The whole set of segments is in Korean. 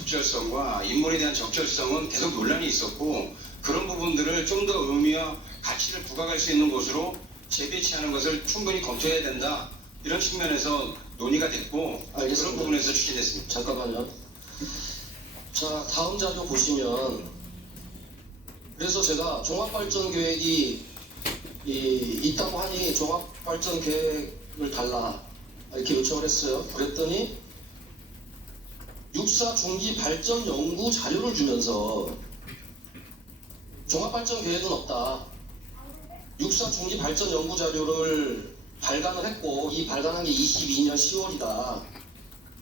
적절성과 인물에 대한 적절성은 계속 논란이 있었고 그런 부분들을 좀 더 의미와 가치를 부각할 수 있는 곳으로 재배치하는 것을 충분히 검토해야 된다 이런 측면에서 논의가 됐고 알겠습니다. 그런 부분에서 추진됐습니다. 잠깐만요. 자, 다음 자료 보시면 그래서 제가 종합발전 계획이 이, 있다고 하니 종합발전 계획을 달라 이렇게 요청을 했어요. 그랬더니 육사 중기 발전 연구 자료를 주면서 종합발전 계획은 없다. 육사 중기 발전 연구 자료를 발간을 했고 이 발간한 게 22년 10월이다.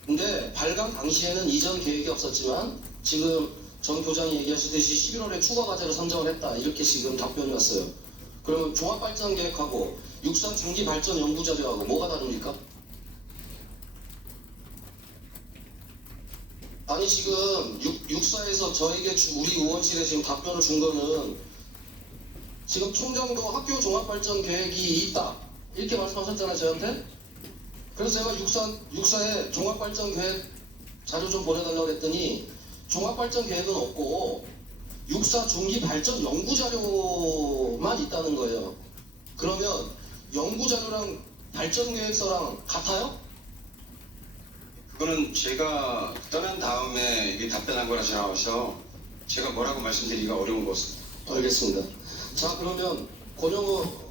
근데 발간 당시에는 이전 계획이 없었지만 지금 전 교장이 얘기하시듯이 11월에 추가 과제로 선정을 했다 이렇게 지금 답변이 왔어요. 그러면 종합발전 계획하고 육상 중기 발전 연구 자료하고 뭐가 다릅니까? 아니 지금 육, 육사에서 저에게 주- 우리 의원실에 지금 답변을 준 거는 지금 총정도 학교 종합발전 계획이 있다 이렇게 말씀하셨잖아요 저한테 그래서 제가 육사, 육사에 종합발전 계획 자료 좀 보내달라고 했더니 종합발전 계획은 없고 육사 중기 발전 연구 자료만 있다는 거예요. 그러면 연구 자료랑 발전 계획서랑 같아요? 그거는 제가 떠난 다음에 답변한 거라서 제가 뭐라고 말씀드리기가 어려운 것입니다. 알겠습니다. 자 그러면 권영우